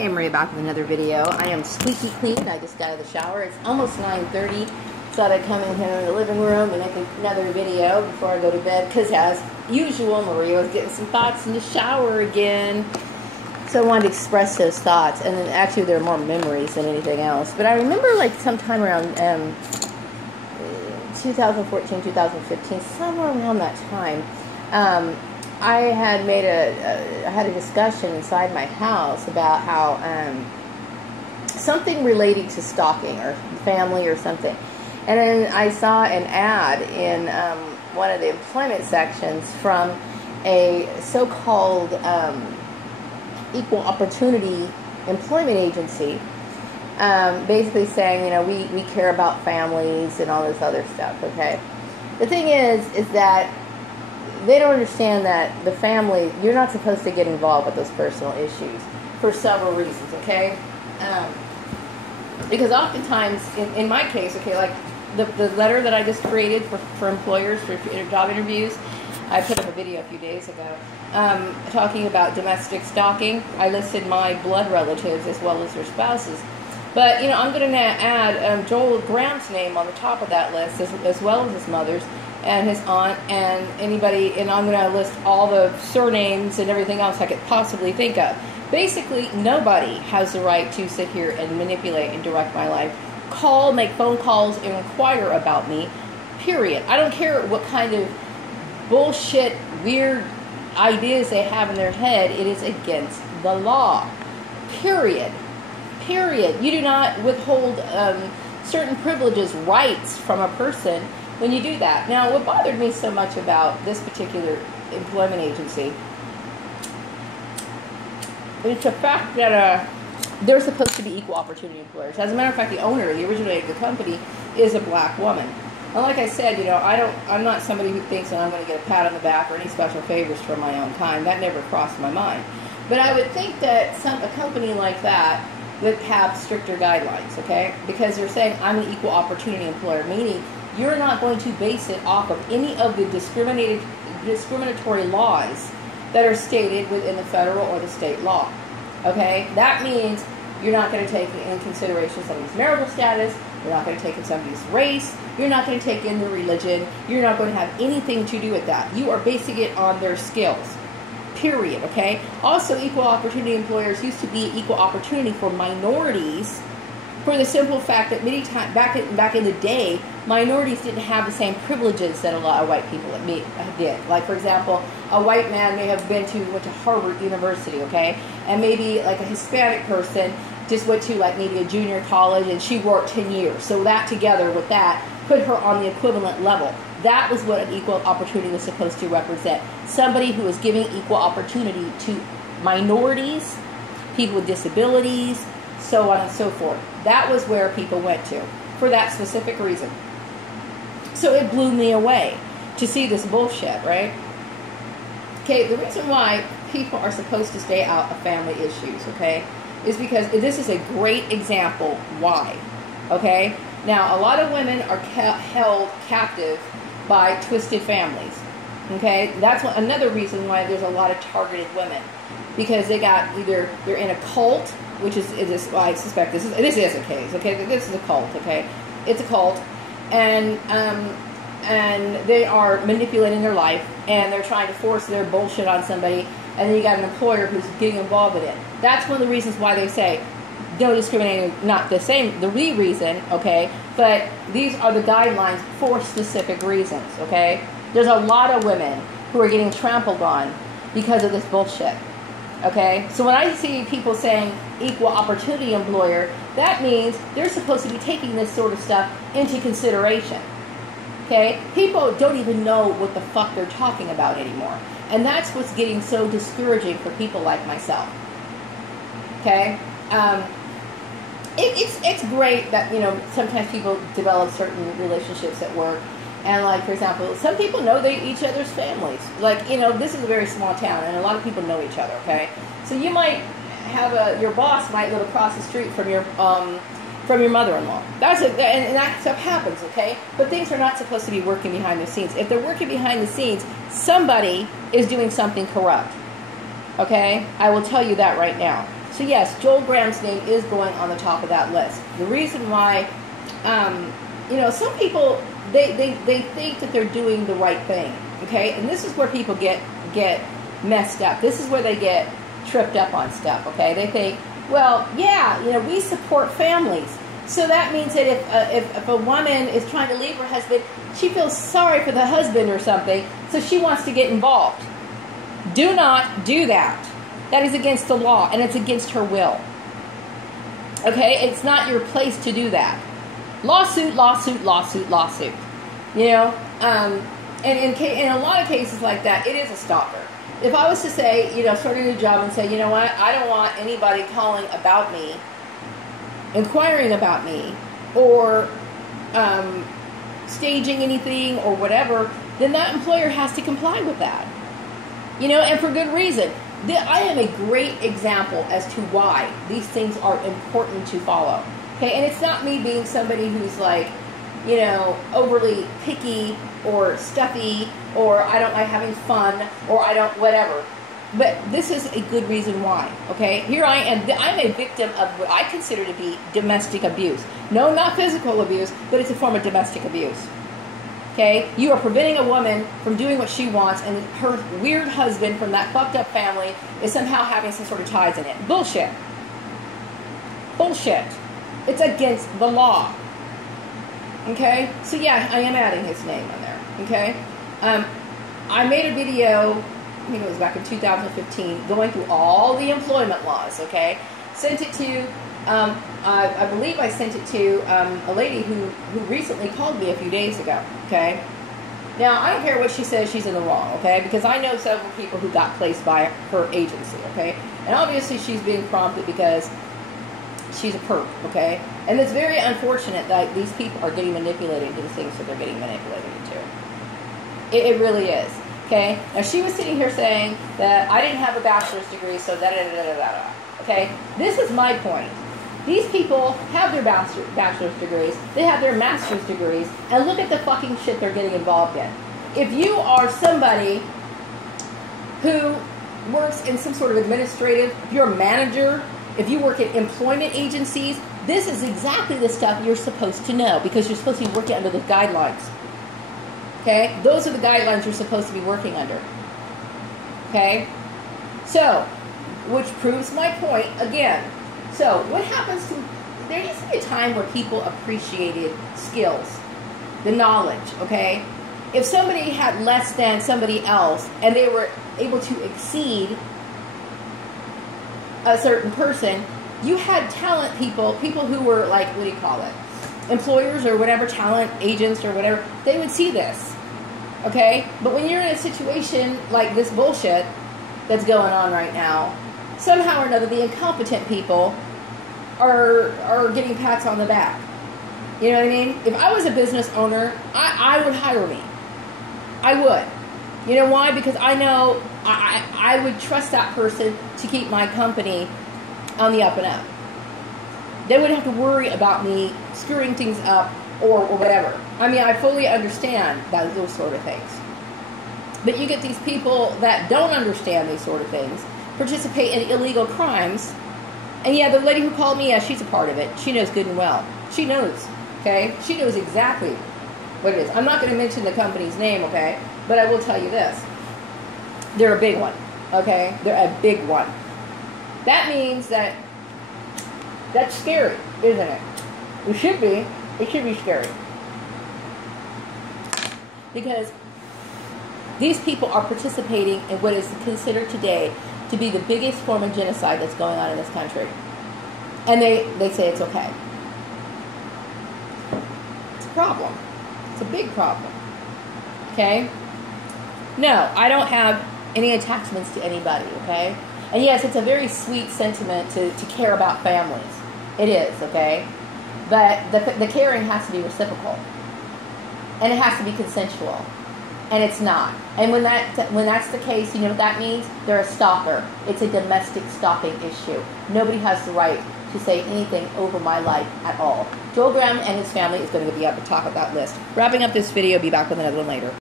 Hey, I'm Maria back with another video. I am squeaky clean. I just got out of the shower. It's almost 9:30. Thought I'd come in here in the living room and make another video before I go to bed. Because as usual, Maria was getting some thoughts in the shower again. So I wanted to express those thoughts. And then actually there are more memories than anything else. But I remember like sometime around 2014, 2015, somewhere around that time, I had made I had a discussion inside my house about how something relating to stalking or family or something, and then I saw an ad in one of the employment sections from a so-called equal opportunity employment agency, basically saying, you know, we care about families and all this other stuff. Okay, the thing is that they don't understand that the family, you're not supposed to get involved with those personal issues for several reasons, okay? Because oftentimes, in my case, okay, like the letter that I just created for employers for job interviews, I put up a video a few days ago talking about domestic stalking. I listed my blood relatives as well as their spouses. But, you know, I'm going to add Joel Graham's name on the top of that list as well as his mother's and his aunt and anybody, and I'm going to list all the surnames and everything else I could possibly think of. Basically, nobody has the right to sit here and manipulate and direct my life. Call, make phone calls, and inquire about me, period. I don't care what kind of bullshit, weird ideas they have in their head. It is against the law, period. Period. You do not withhold certain privileges, rights from a person when you do that. Now, what bothered me so much about this particular employment agency is the fact that they're supposed to be equal opportunity employers. As a matter of fact, the owner, the originator of the company, is a black woman. And like I said, you know, I'm not somebody who thinks that I'm going to get a pat on the back or any special favors from my own kind. That never crossed my mind. But I would think that a company like that would have stricter guidelines, okay? Because they're saying I'm an equal opportunity employer, meaning you're not going to base it off of any of the discriminatory laws that are stated within the federal or the state law. Okay? That means you're not going to take in consideration somebody's marital status, you're not going to take in somebody's race, you're not going to take in their religion, you're not going to have anything to do with that. You are basing it on their skills. Period. Okay? Also, equal opportunity employers used to be equal opportunity for minorities, for the simple fact that many times back in the day, minorities didn't have the same privileges that a lot of white people did. Like, for example, a white man may have went to Harvard University, okay, and maybe like a Hispanic person just went to like maybe a junior college and she worked 10 years. So that together with that put her on the equivalent level. That was what an equal opportunity was supposed to represent. Somebody who was giving equal opportunity to minorities, people with disabilities, so on and so forth. That was where people went to for that specific reason. So it blew me away to see this bullshit, right? Okay, the reason why people are supposed to stay out of family issues, okay, is because this is a great example why, okay? Now, a lot of women are held captive by twisted families, okay? That's another reason why there's a lot of targeted women, because they got either they're in a cult, which is well, I suspect this is a case, okay? This is a cult, okay? It's a cult, and they are manipulating their life, and they're trying to force their bullshit on somebody, and then you got an employer who's getting involved in it. That's one of the reasons why they say no discriminating, not the reason, okay? But these are the guidelines for specific reasons, okay? There's a lot of women who are getting trampled on because of this bullshit. Okay, so when I see people saying equal opportunity employer, that means they're supposed to be taking this sort of stuff into consideration. Okay, people don't even know what the fuck they're talking about anymore. And that's what's getting so discouraging for people like myself. Okay, it's great that, you know, sometimes people develop certain relationships at work. And like, for example, some people know each other's families. Like, you know, this is a very small town, and a lot of people know each other, okay? So you might have your boss might live across the street from your mother-in-law. And that stuff happens, okay? But things are not supposed to be working behind the scenes. If they're working behind the scenes, somebody is doing something corrupt, okay? I will tell you that right now. So yes, Joel Graham's name is going on the top of that list. The reason why, some people, they think that they're doing the right thing, okay? And this is where people get messed up. This is where they get tripped up on stuff, okay? They think, well, yeah, we support families. So that means that if a woman is trying to leave her husband, she feels sorry for the husband or something, so she wants to get involved. Do not do that. That is against the law, and it's against her will. Okay? It's not your place to do that. Lawsuit, lawsuit, lawsuit, lawsuit. And in a lot of cases like that, it is a stalker. If I was to say, start a new job and say, you know what, I don't want anybody calling about me, inquiring about me, or staging anything or whatever, then that employer has to comply with that. And for good reason. I am a great example as to why these things are important to follow. Okay, and it's not me being somebody who's like, overly picky or stuffy, or I don't like having fun, or I don't whatever. But this is a good reason why, okay? Here I am. I'm a victim of what I consider to be domestic abuse. No, not physical abuse, but it's a form of domestic abuse. Okay? You are preventing a woman from doing what she wants, and her weird husband from that fucked up family is somehow having some sort of ties in it. Bullshit. Bullshit. It's against the law. Okay? So yeah, I am adding his name on there. Okay? I made a video, I think it was back in 2015, going through all the employment laws, okay? Sent it to, I believe I sent it to a lady who recently called me a few days ago, okay? Now, I don't care what she says, she's in the wrong, okay? Because I know several people who got placed by her agency, okay? And obviously she's being prompted because she's a perp, okay? And it's very unfortunate that these people are getting manipulated into the things that they're getting manipulated into. It really is. Okay? Now, she was sitting here saying that I didn't have a bachelor's degree, so da-da-da-da-da-da. Okay? This is my point. These people have their bachelor's degrees, they have their master's degrees, and look at the fucking shit they're getting involved in. If you are somebody who works in some sort of administrative, if you're a manager, if you work at employment agencies, this is exactly the stuff you're supposed to know, because you're supposed to be working under the guidelines. Okay? Those are the guidelines you're supposed to be working under. Okay? So, which proves my point again. So, what happens to... There used to be a time where people appreciated skills, the knowledge, okay? If somebody had less than somebody else, and they were able to exceed a certain person, you had talent people who were like, what do you call it? Employers or whatever, talent agents or whatever, they would see this, okay? But when you're in a situation like this bullshit that's going on right now, somehow or another, the incompetent people are getting pats on the back. You know what I mean? If I was a business owner, I would hire me. I would. You know why? Because I know I would trust that person to keep my company on the up and up. They wouldn't have to worry about me screwing things up or whatever. I mean, I fully understand those sort of things. But you get these people that don't understand these sort of things, participate in illegal crimes, and yeah, the lady who called me, yeah, she's a part of it. She knows good and well. She knows, okay? She knows exactly what it is. I'm not going to mention the company's name, okay? But I will tell you this. They're a big one, okay? They're a big one. That means that that's scary, isn't it? It should be. It should be scary. Because these people are participating in what is considered today to be the biggest form of genocide that's going on in this country. And they say it's okay. It's a problem. It's a big problem. Okay? No, I don't have any attachments to anybody, okay? And yes, it's a very sweet sentiment to care about families. It is, okay? But the caring has to be reciprocal. And it has to be consensual. And it's not. And when that's the case, you know what that means? They're a stalker. It's a domestic stalking issue. Nobody has the right to say anything over my life at all. Joel Graham and his family is going to be at the top of that list. Wrapping up this video, be back with another one later.